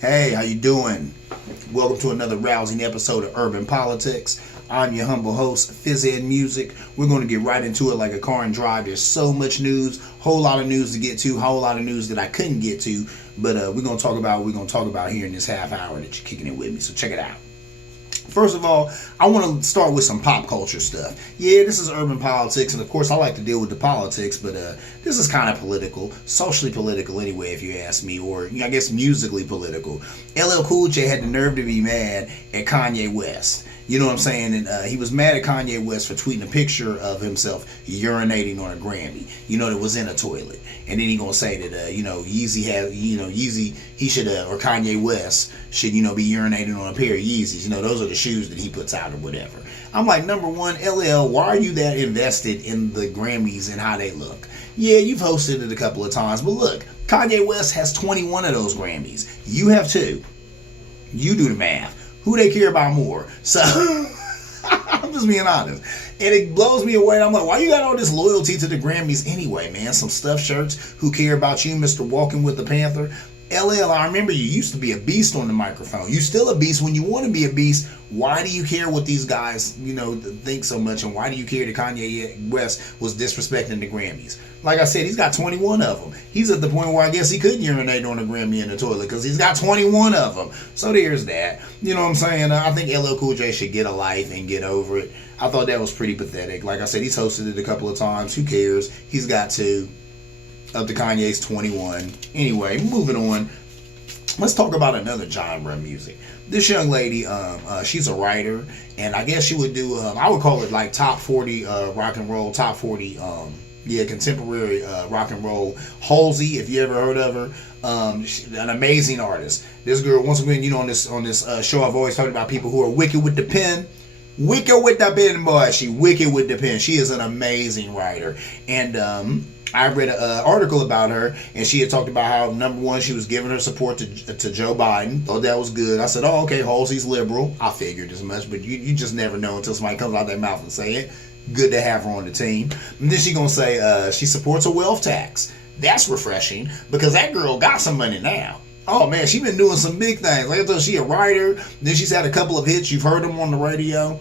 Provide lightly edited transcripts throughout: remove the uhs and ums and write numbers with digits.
Hey, how you doing? Welcome to another rousing episode of Urban Politics. I'm your humble host, Fizz Ed Music. We're going to get right into it like a car and drive. There's so much news, whole lot of news to get to, whole lot of news that I couldn't get to, but we're going to talk about what we're going to talk about here in this half hour that you're kicking it with me. So check it out. First of all, I want to start with some pop culture stuff. Yeah, this is urban politics, and of course I like to deal with the politics, but this is kind of political, socially political anyway, if you ask me, or I guess musically political. LL Cool J had the nerve to be mad at Kanye West. You know what I'm saying? And he was mad at Kanye West for tweeting a picture of himself urinating on a Grammy. You know, that was in a toilet. And then he gonna say that Yeezy has, Yeezy, he should or Kanye West should be urinating on a pair of Yeezys. Those are the shoes that he puts out or whatever. I'm like, number one, LL, why are you that invested in the Grammys and how they look? Yeah, you've hosted it a couple of times, but look, Kanye West has 21 of those Grammys. You have 2. You do the math. Who they care about more? So I'm just being honest. And it blows me away. I'm like, why you got all this loyalty to the Grammys anyway, man? Some stuffed shirts. Who care about you, Mr. Walking with the Panther? LL, I remember you used to be a beast on the microphone. You still a beast when you want to be a beast. Why do you care what these guys, think so much? And why do you care that Kanye West was disrespecting the Grammys? Like I said, he's got 21 of them. He's at the point where I guess he couldn't urinate on a Grammy in the toilet because he's got 21 of them. So there's that. You know what I'm saying? I think LL Cool J should get a life and get over it. I thought that was pretty pathetic. Like I said, he's hosted it a couple of times. Who cares? He's got 2. Up to Kanye's 21. Anyway, moving on. Let's talk about another genre of music. This young lady, she's a writer, and I guess she would do, I would call it like top 40 rock and roll, top 40, contemporary rock and roll. Halsey, if you ever heard of her, an amazing artist. This girl, once again, on this show, I've always talked about people who are wicked with the pen. Wicked with the pen, boy. She wicked with the pen. She is an amazing writer, and I read an article about her, and she had talked about how, number one, she was giving her support to Joe Biden. Thought that was good. I said, oh, okay, Halsey's liberal. I figured as much, but you just never know until somebody comes out their mouth and say it. Good to have her on the team. And then she gonna say she supports a wealth tax. That's refreshing, because that girl got some money now. Oh, man, she been doing some big things. Like I told you, she a writer. Then she's had a couple of hits. You've heard them on the radio.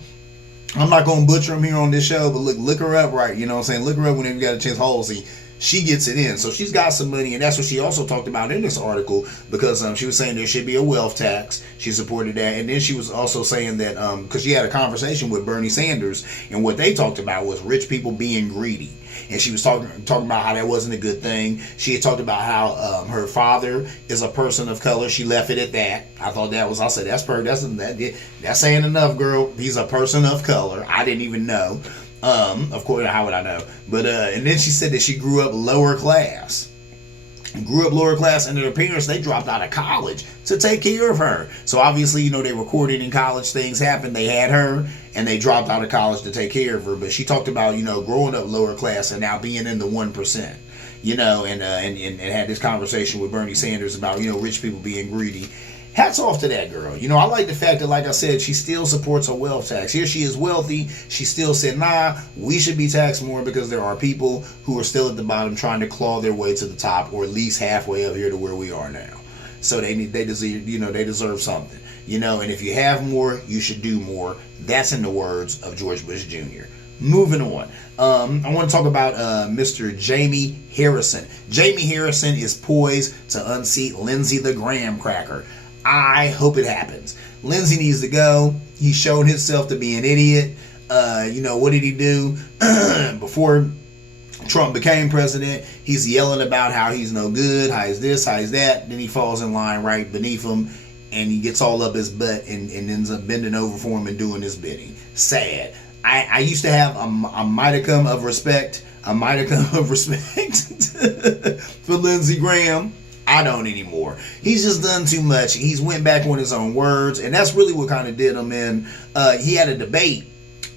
I'm not going to butcher them here on this show, but look her up, right? You know what I'm saying? Look her up whenever you got a chance. Halsey, she gets it in. So she's got some money, and that's what she also talked about in this article, because she was saying there should be a wealth tax. She supported that. And then she was also saying that, because she had a conversation with Bernie Sanders, and what they talked about was rich people being greedy. And she was talking about how that wasn't a good thing. She had talked about how her father is a person of color. She left it at that. I thought that was, I said, that's saying enough, girl. He's a person of color. I didn't even know. Of course, how would I know? But and then she said that she grew up lower class. And her parents, they dropped out of college to take care of her. So obviously, they recorded in college, things happened, they had her, and they dropped out of college to take care of her. But she talked about, growing up lower class and now being in the 1%, and had this conversation with Bernie Sanders about, rich people being greedy. Hats off to that girl. I like the fact that, like I said, she still supports a wealth tax. Here she is wealthy. She still said, nah, we should be taxed more because there are people who are still at the bottom trying to claw their way to the top, or at least halfway up here to where we are now. So they deserve something. And if you have more, you should do more. That's in the words of George Bush Jr. Moving on. I want to talk about Mr. Jamie Harrison. Jamie Harrison is poised to unseat Lindsey the Graham cracker. I hope it happens. Lindsey needs to go. He showed himself to be an idiot. What did he do? Before Trump became president, he's yelling about how he's no good, how he's this, how he's that. Then he falls in line right beneath him, and he gets all up his butt and ends up bending over for him and doing his bidding. Sad. I used to have a modicum of respect for Lindsey Graham. I don't anymore. He's just done too much. He's went back on his own words, and that's really what kind of did him in. He had a debate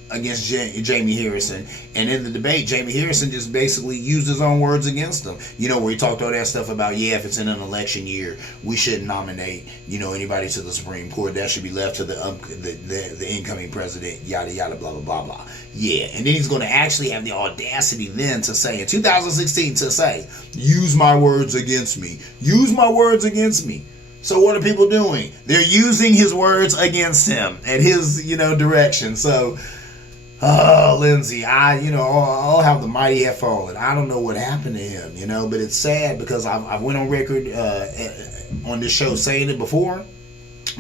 against Jamie Harrison, and in the debate, Jamie Harrison just basically used his own words against him. Where he talked all that stuff about, if it's in an election year, we shouldn't nominate, anybody to the Supreme Court. That should be left to the incoming president, yada yada, blah blah blah blah. Yeah, and then he's going to actually have the audacity then to say in 2016 use my words against me. Use my words against me. So what are people doing? They're using his words against him and his, direction. So, Lindsey, oh, how the mighty have fallen. I don't know what happened to him, but it's sad because I went on record on this show saying it before.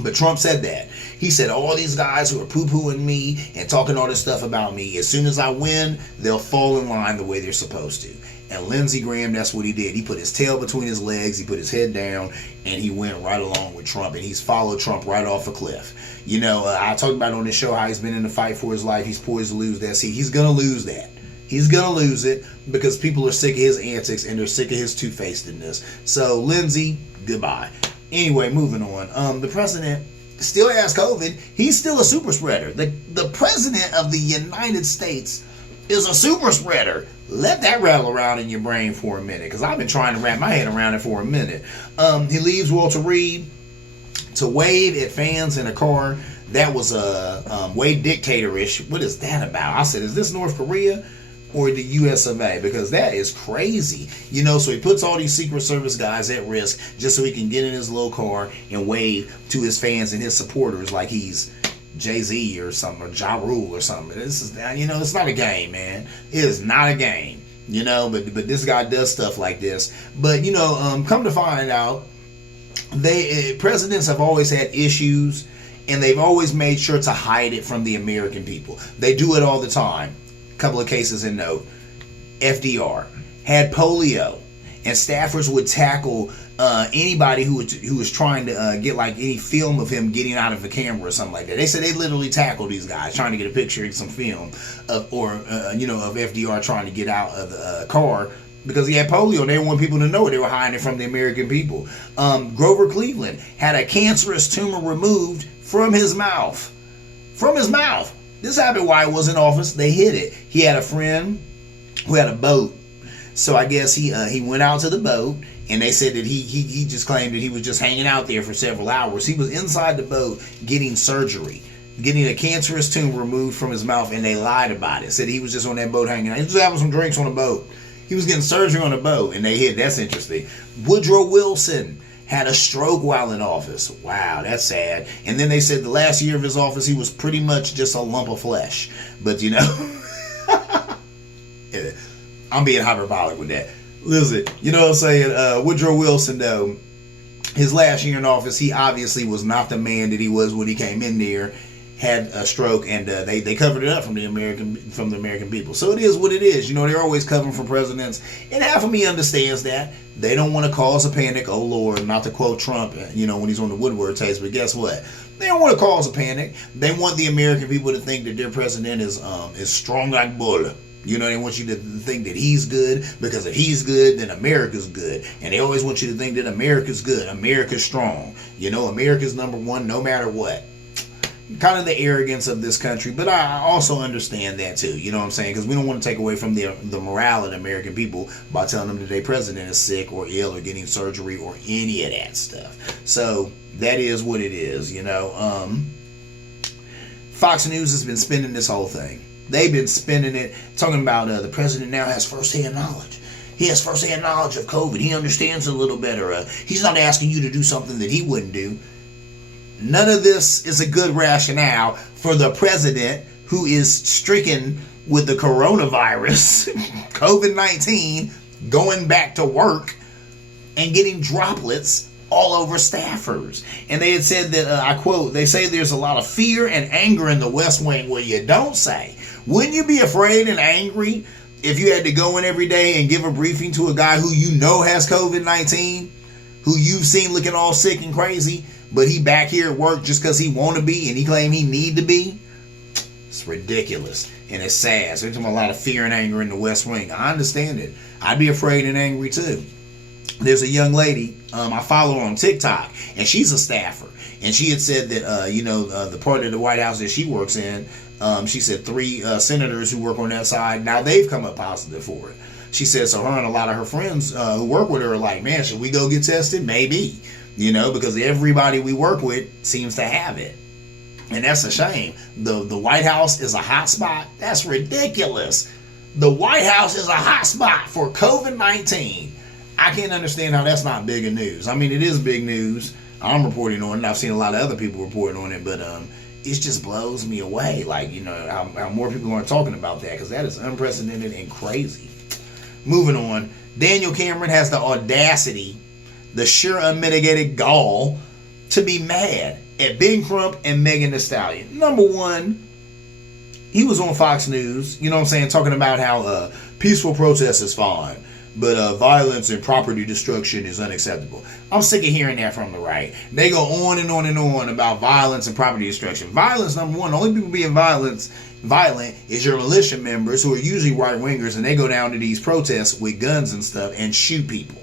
But Trump said that. He said, all these guys who are poo-pooing me and talking all this stuff about me, as soon as I win, they'll fall in line the way they're supposed to. And Lindsey Graham, that's what he did. He put his tail between his legs, he put his head down, and he went right along with Trump. And he's followed Trump right off a cliff. I talked about on this show how he's been in the fight for his life. He's poised to lose that seat. He's going to lose that. He's going to lose it because people are sick of his antics and they're sick of his two-facedness. So, Lindsey, goodbye. Anyway, moving on. The president still has COVID. He's still a super spreader. The president of the United States is a super spreader. Let that rattle around in your brain for a minute, because I've been trying to wrap my head around it for a minute. He leaves Walter Reed to wave at fans in a car. That was a way dictatorish. What is that about? I said, is this North Korea or the US of A? Because that is crazy. So he puts all these Secret Service guys at risk just so he can get in his little car and wave to his fans and his supporters like he's Jay-Z or something, or Ja Rule or something. This is, it's not a game, man. It is not a game, but this guy does stuff like this. But, come to find out, presidents have always had issues, and they've always made sure to hide it from the American people. They do it all the time. A couple of cases in note. FDR had polio, and staffers would tackle anybody who was trying to get like any film of him getting out of a camera or something like that. They said they literally tackled these guys trying to get a picture of some film of FDR trying to get out of the car because he had polio and they didn't want people to know it. They were hiding it from the American people. Grover Cleveland had a cancerous tumor removed from his mouth. From his mouth. This happened while he was in office. They hid it. He had a friend who had a boat. So I guess he went out to the boat, and they said that he just claimed that he was just hanging out there for several hours. He was inside the boat getting surgery, getting a cancerous tumor removed from his mouth, and they lied about it. Said he was just on that boat hanging out. He was just having some drinks on the boat. He was getting surgery on the boat, and they hid. That's interesting. Woodrow Wilson had a stroke while in office. Wow, that's sad. And then they said the last year of his office, he was pretty much just a lump of flesh. But, I'm being hyperbolic with that. Listen, you know what I'm saying? Woodrow Wilson, though, his last year in office, he obviously was not the man that he was when he came in there. Had a stroke, and they covered it up from the American people. So it is what it is. They're always covering for presidents, and half of me understands that. They don't want to cause a panic. Oh Lord, not to quote Trump, when he's on the Woodward tapes. But guess what? They don't want to cause a panic. They want the American people to think that their president is strong like bull. They want you to think that he's good, because if he's good, then America's good. And they always want you to think that America's good. America's strong. America's number one no matter what. Kind of the arrogance of this country, but I also understand that too. You know what I'm saying? Because we don't want to take away from the morale of the American people by telling them that their president is sick or ill or getting surgery or any of that stuff. So that is what it is. Fox News has been spinning this whole thing. They've been spinning it, talking about the president now has firsthand knowledge. He has firsthand knowledge of COVID. He understands it a little better. He's not asking you to do something that he wouldn't do. None of this is a good rationale for the president who is stricken with the coronavirus, COVID-19, going back to work and getting droplets all over staffers. And they had said that, I quote, they say there's a lot of fear and anger in the West Wing. Well, you don't say. Wouldn't you be afraid and angry if you had to go in every day and give a briefing to a guy who has COVID-19, who you've seen looking all sick and crazy, but he back here at work just because he want to be and he claim he need to be? It's ridiculous and it's sad. So there's a lot of fear and anger in the West Wing. I understand it. I'd be afraid and angry too. There's a young lady I follow her on TikTok, and she's a staffer, and she had said that the part of the White House that she works in, she said 3 senators who work on that side, now they've come up positive for it. She said so her and a lot of her friends who work with her are like, man, should we go get tested? Maybe. Because everybody we work with seems to have it. And that's a shame. The White House is a hot spot. That's ridiculous. The White House is a hot spot for COVID-19. I can't understand how that's not bigger news. I mean, it is big news. I'm reporting on it. I've seen a lot of other people reporting on it, but it just blows me away. Like, how more people aren't talking about that, because that is unprecedented and crazy. Moving on, Daniel Cameron has the audacity, the sheer unmitigated gall to be mad at Ben Crump and Megan Thee Stallion. Number one, he was on Fox News, talking about how peaceful protest is fine, but violence and property destruction is unacceptable. I'm sick of hearing that from the right. They go on and on and on about violence and property destruction. Violence, number one, the only people being violent is your militia members, who are usually right-wingers, and they go down to these protests with guns and stuff and shoot people.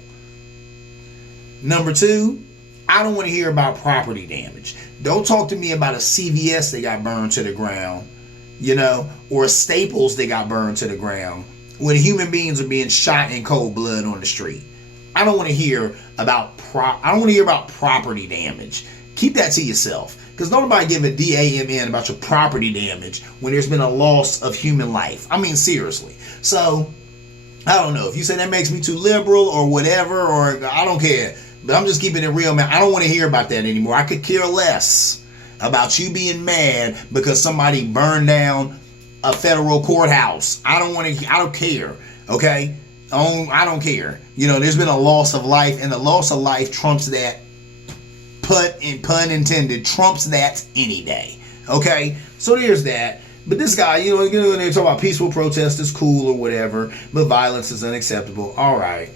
Number two, I don't want to hear about property damage. Don't talk to me about a CVS that got burned to the ground, or a Staples that got burned to the ground, when human beings are being shot in cold blood on the street. I don't want to hear about property damage. Keep that to yourself, because nobody give a damn about your property damage when there's been a loss of human life. I mean, seriously. So, I don't know if you say that makes me too liberal or whatever, or I don't care. But I'm just keeping it real, man. I don't want to hear about that anymore. I could care less about you being mad because somebody burned down a federal courthouse. I don't care. Okay? I don't care. There's been a loss of life, and the loss of life trumps that. Pun intended, trumps that any day. Okay? So there's that. But this guy, when they talk about peaceful protest is cool or whatever, but violence is unacceptable. All right.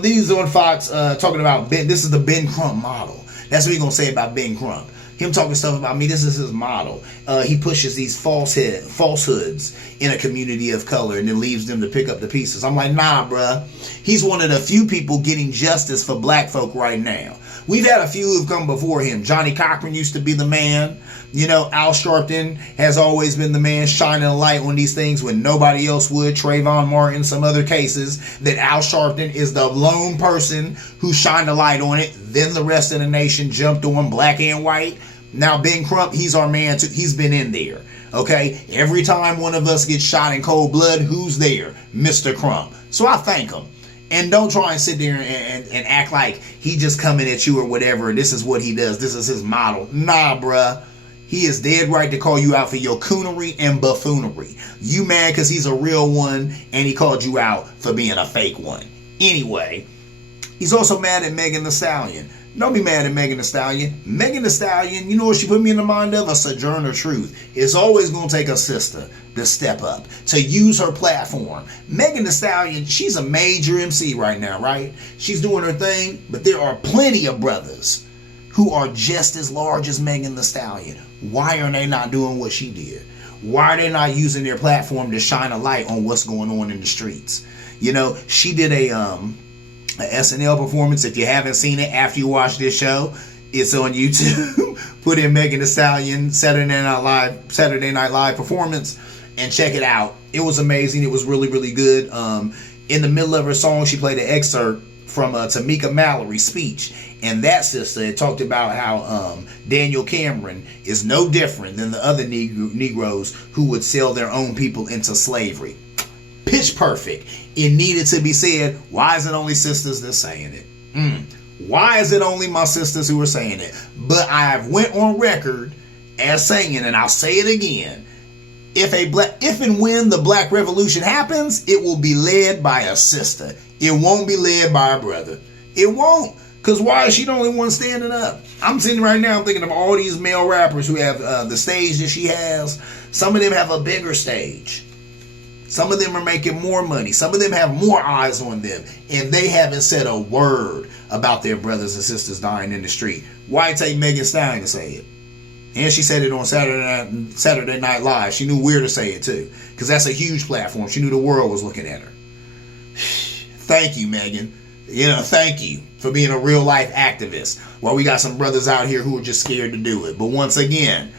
These on Fox talking about this is the Ben Crump model. That's what he's going to say about Ben Crump. Him talking stuff about me, this is his model. He pushes these falsehoods in a community of color and then leaves them to pick up the pieces. I'm like, nah, bruh. He's one of the few people getting justice for black folk right now. We've had a few who've come before him. Johnny Cochran used to be the man. Al Sharpton has always been the man shining a light on these things when nobody else would. Trayvon Martin, some other cases, that Al Sharpton is the lone person who shined a light on it. Then the rest of the nation jumped on, black and white. Now Ben Crump, he's our man too. He's been in there. Okay? Every time one of us gets shot in cold blood, who's there? Mr. Crump. So I thank him. And don't try and sit there and act like he just coming at you or whatever. This is what he does. This is his model. Nah, bruh. He is dead right to call you out for your coonery and buffoonery. You mad because he's a real one and he called you out for being a fake one. Anyway, he's also mad at Megan Thee Stallion. Don't be mad at Megan Thee Stallion. Megan Thee Stallion, you know what she put me in the mind of? A Sojourner Truth. It's always going to take a sister to step up, to use her platform. Megan Thee Stallion, she's a major MC right now, right? She's doing her thing, but there are plenty of brothers who are just as large as Megan Thee Stallion. Why are they not doing what she did? Why are they not using their platform to shine a light on what's going on in the streets? She did a SNL performance. If you haven't seen it after you watch this show, it's on YouTube. Put in Megan Thee Stallion Saturday Night Live performance and check it out. It was amazing. It was really, really good. In the middle of her song, she played an excerpt from Tamika Mallory's speech, and that sister had talked about how Daniel Cameron is no different than the other Negroes who would sell their own people into slavery. Pitch perfect. It needed to be said. Why is it only sisters that's saying it? Why is it only my sisters who are saying it? But I've went on record as saying, and I'll say it again, if and when the Black Revolution happens, it will be led by a sister. It won't be led by a brother. It won't. Because why is she the only one standing up? I'm sitting right now thinking of all these male rappers who have the stage that she has. Some of them have a bigger stage. Some of them are making more money. Some of them have more eyes on them. And they haven't said a word about their brothers and sisters dying in the street. Why take Megan Thee Stallion to say it? And she said it on Saturday Night Live. She knew where to say it too. Because that's a huge platform. She knew the world was looking at her. Thank you, Megan. Thank you for being a real life activist. While we got some brothers out here who are just scared to do it. But once again,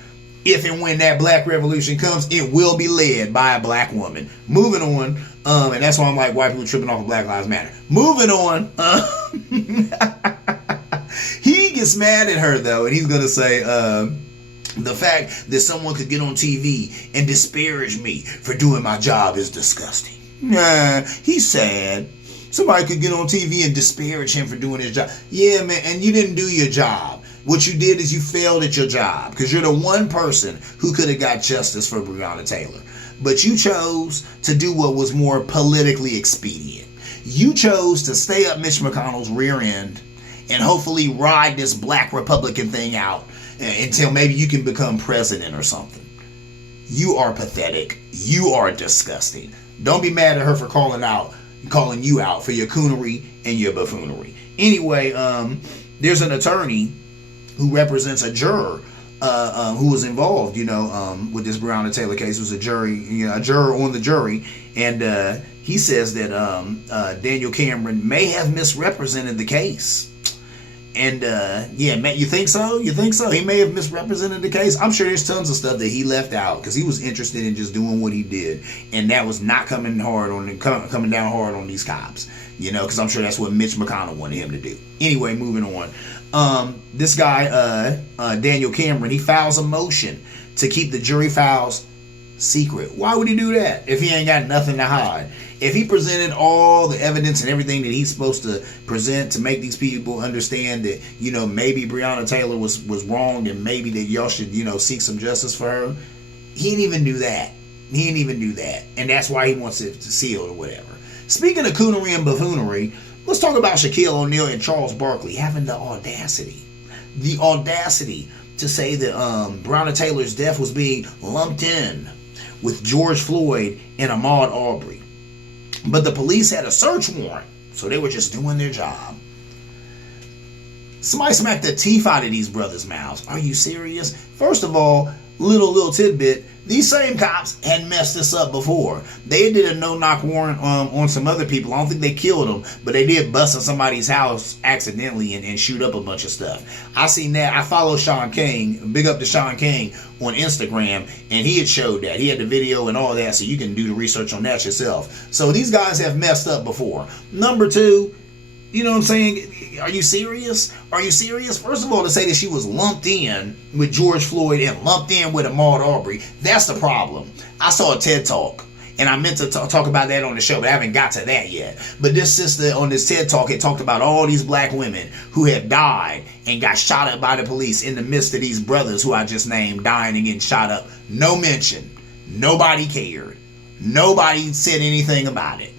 if and when that Black Revolution comes, it will be led by a black woman. Moving on, and that's why I'm like, white people tripping off of Black Lives Matter. Moving on, he gets mad at her though, and he's gonna say, the fact that someone could get on TV and disparage me for doing my job is disgusting. Nah, he's sad. Somebody could get on TV and disparage him for doing his job. Yeah, man, and you didn't do your job. What you did is you failed at your job because you're the one person who could have got justice for Breonna Taylor. But you chose to do what was more politically expedient. You chose to stay up Mitch McConnell's rear end and hopefully ride this black Republican thing out until maybe you can become president or something. You are pathetic. You are disgusting. Don't be mad at her for calling you out for your coonery and your buffoonery. Anyway, there's an attorney who represents a juror who was involved, with this Breonna Taylor case. It was a juror on the jury, and he says that Daniel Cameron may have misrepresented the case. And you think so? You think so? He may have misrepresented the case. I'm sure there's tons of stuff that he left out because he was interested in just doing what he did, and that was not coming down hard on these cops. Because I'm sure that's what Mitch McConnell wanted him to do. Anyway, moving on. This guy, Daniel Cameron, he files a motion to keep the jury files secret. Why would he do that if he ain't got nothing to hide? If he presented all the evidence and everything that he's supposed to present to make these people understand that, maybe Breonna Taylor was wrong and maybe that y'all should, seek some justice for her, he didn't even do that. And that's why he wants it sealed or whatever. Speaking of coonery and buffoonery, let's talk about Shaquille O'Neal and Charles Barkley having the audacity to say that Breonna Taylor's death was being lumped in with George Floyd and Ahmaud Arbery. But the police had a search warrant, so they were just doing their job. Somebody smacked the teeth out of these brothers' mouths. Are you serious? First of all, little tidbit, these same cops had messed this up before. They did a no-knock warrant on some other people. I don't think they killed them, but they did bust in somebody's house accidentally and shoot up a bunch of stuff. I seen that. I follow Sean King, big up to Sean King on Instagram, and he had showed that. He had the video and all that, so you can do the research on that yourself. So these guys have messed up before. Number two, you know what I'm saying? Are you serious? First of all, to say that she was lumped in with George Floyd and lumped in with Ahmaud Arbery, that's the problem. I saw a TED Talk, and I meant to talk about that on the show, but I haven't got to that yet. But this sister on this TED Talk had talked about all these black women who had died and got shot up by the police in the midst of these brothers who I just named dying and getting shot up. No mention. Nobody cared. Nobody said anything about it.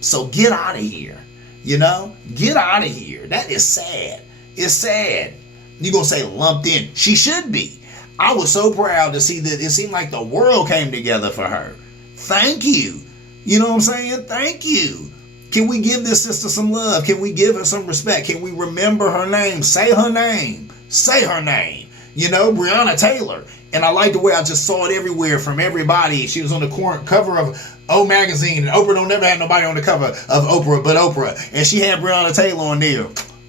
So get out of here. Get out of here. That is sad. It's sad. You're going to say lumped in. She should be. I was so proud to see that it seemed like the world came together for her. Thank you. You know what I'm saying? Thank you. Can we give this sister some love? Can we give her some respect? Can we remember her name? Say her name. Say her name. Breonna Taylor. And I like the way I just saw it everywhere from everybody. She was on the cover of O Magazine, and Oprah don't never have nobody on the cover of Oprah but Oprah. And she had Breonna Taylor on there.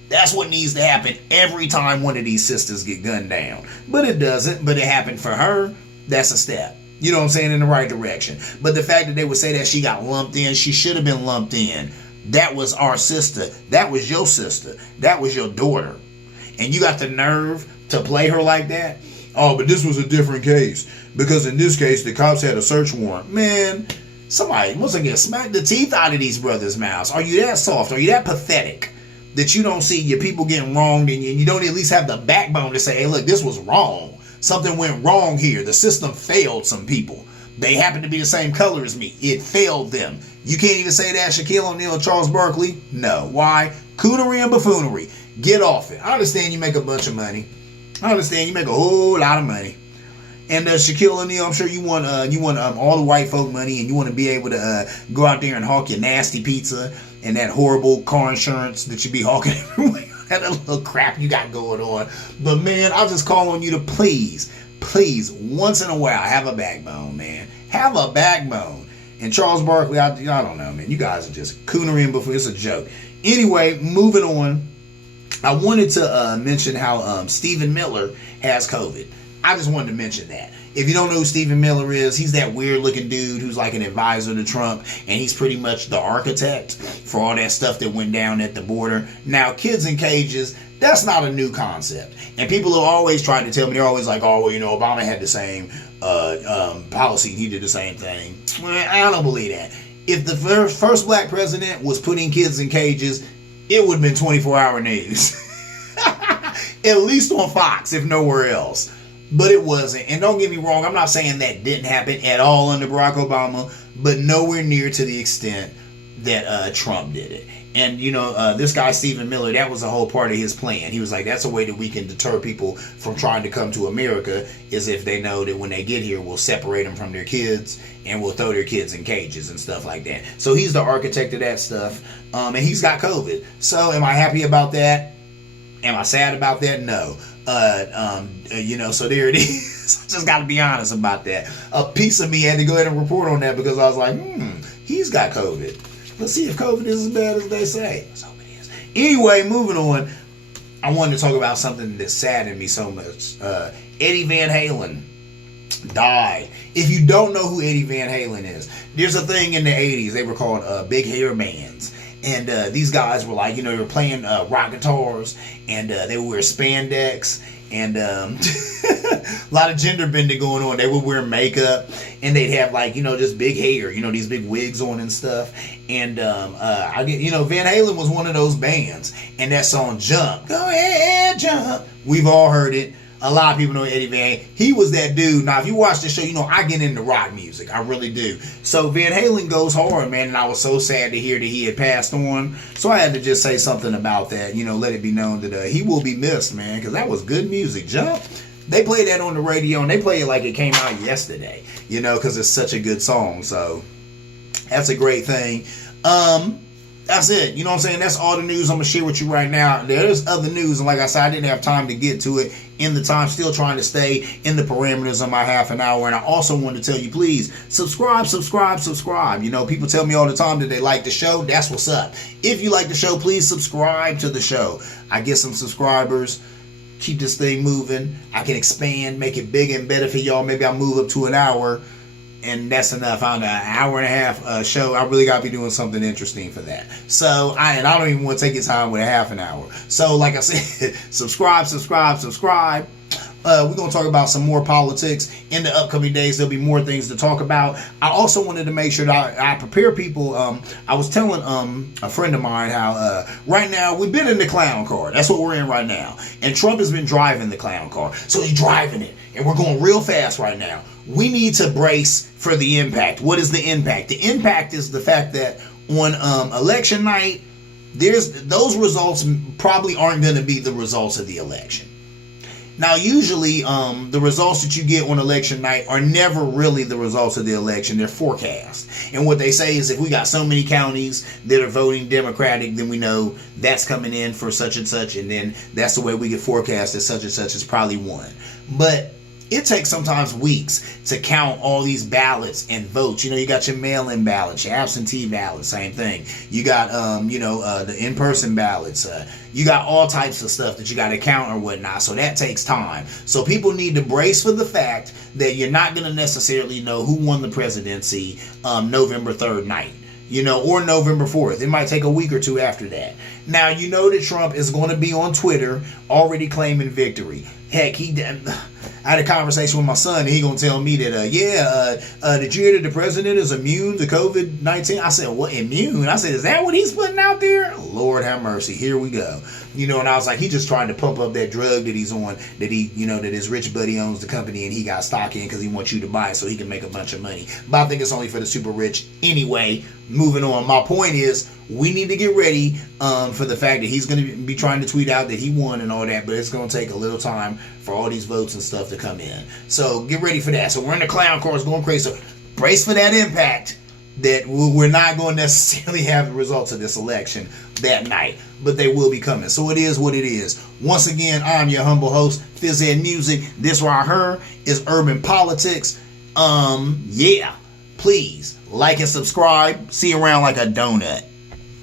That's what needs to happen every time one of these sisters get gunned down. But it doesn't. But it happened for her. That's a step. You know what I'm saying? In the right direction. But the fact that they would say that she got lumped in, she should have been lumped in. That was our sister. That was your sister. That was your daughter. And you got the nerve to play her like that? Oh, but this was a different case. Because in this case, the cops had a search warrant. Man, somebody must have smacked the teeth out of these brothers' mouths. Are you that soft? Are you that pathetic that you don't see your people getting wronged and you don't at least have the backbone to say, hey, look, this was wrong. Something went wrong here. The system failed some people. They happen to be the same color as me. It failed them. You can't even say that, Shaquille O'Neal and Charles Barkley? No. Why? Coonery and buffoonery. Get off it. I understand you make a bunch of money. I understand you make a whole lot of money. And Shaquille O'Neal, I'm sure you want all the white folk money, and you want to be able to go out there and hawk your nasty pizza and that horrible car insurance that you be hawking everywhere. That little crap you got going on. But man, I'll just call on you to please, once in a while, have a backbone, man. Have a backbone. And Charles Barkley, I don't know, man. You guys are just coonery and before. It's a joke. Anyway, moving on. I wanted to mention how Stephen Miller has COVID. I just wanted to mention that. If you don't know who Stephen Miller is, he's that weird-looking dude who's like an advisor to Trump, and he's pretty much the architect for all that stuff that went down at the border. Now, kids in cages, that's not a new concept. And people have always tried to tell me, they're always like, oh, well, Obama had the same policy, he did the same thing. Well, I don't believe that. If the first black president was putting kids in cages, it would have been 24-hour news. At least on Fox, if nowhere else. But it wasn't. And don't get me wrong, I'm not saying that didn't happen at all under Barack Obama, but nowhere near to the extent that Trump did it. And, this guy, Stephen Miller, that was a whole part of his plan. He was like, that's a way that we can deter people from trying to come to America, is if they know that when they get here, we'll separate them from their kids and we'll throw their kids in cages and stuff like that. So he's the architect of that stuff. And he's got COVID. So am I happy about that? Am I sad about that? No. So there it is. Just got to be honest about that. A piece of me had to go ahead and report on that because I was like, he's got COVID. Let's see if COVID is as bad as they say. Let's hope it is. Anyway, moving on. I wanted to talk about something that saddened me so much. Eddie Van Halen died. If you don't know who Eddie Van Halen is, there's a thing in the 80s. They were called big hair bands. And these guys were like, they were playing rock guitars, and they would wear spandex, and a lot of gender bending going on. They would wear makeup, and they'd have just big hair, these big wigs on and stuff. And Van Halen was one of those bands, and that song "Jump," go ahead, jump. We've all heard it. A lot of people know Eddie Van Halen. He was that dude. Now, if you watch the show, I get into rock music. I really do. So Van Halen goes hard, man, and I was so sad to hear that he had passed on. So I had to just say something about that, let it be known that he will be missed, man, because that was good music. Jump. They play that on the radio, and they play it like it came out yesterday, because it's such a good song. So that's a great thing. That's it. You know what I'm saying? That's all the news I'm going to share with you right now. There's other news, and like I said, I didn't have time to get to it in the time. Still trying to stay in the parameters of my half an hour. And I also wanted to tell you, please, subscribe. People tell me all the time that they like the show. That's what's up. If you like the show, please subscribe to the show. I get some subscribers. Keep this thing moving. I can expand, make it bigger and better for y'all. Maybe I'll move up to an hour. And that's enough. On an hour and a half show, I really got to be doing something interesting for that. So, I don't even want to take your time with a half an hour. So, like I said, subscribe. We're going to talk about some more politics in the upcoming days. There'll be more things to talk about. I also wanted to make sure that I prepare people. I was telling a friend of mine how right now we've been in the clown car. That's what we're in right now. And Trump has been driving the clown car. So he's driving it. And we're going real fast right now. We need to brace for the impact. What is the impact? The impact is the fact that on election night, those results probably aren't going to be the results of the election. Now, usually, the results that you get on election night are never really the results of the election. They're forecast. And what they say is if we got so many counties that are voting Democratic, then we know that's coming in for such and such. And then that's the way we get forecast that such and such is probably won. But it takes sometimes weeks to count all these ballots and votes. You got your mail-in ballots, your absentee ballots, same thing. You got, the in-person ballots. You got all types of stuff that you got to count or whatnot. So that takes time. So people need to brace for the fact that you're not going to necessarily know who won the presidency November 3rd night. Or November 4th. It might take a week or two after that. Now, that Trump is going to be on Twitter already claiming victory. Heck, I had a conversation with my son, and he going to tell me that, did you hear that the president is immune to COVID-19? I said, what, immune? I said, is that what he's putting out there? Lord have mercy. Here we go. And I was like, he just trying to pump up that drug that he's on, that that his rich buddy owns the company and he got stock in because he wants you to buy it so he can make a bunch of money. But I think it's only for the super rich. Anyway, moving on. My point is, we need to get ready for the fact that he's going to be trying to tweet out that he won and all that, but it's going to take a little time for all these votes and stuff to come in. So get ready for that. So we're in the clown cars going crazy. So brace for that impact that we're not going to necessarily have the results of this election that night, but they will be coming. So it is what it is. Once again, I'm your humble host, Phys Ed Music. This right here is Urban Politics. Please like and subscribe. See you around like a donut.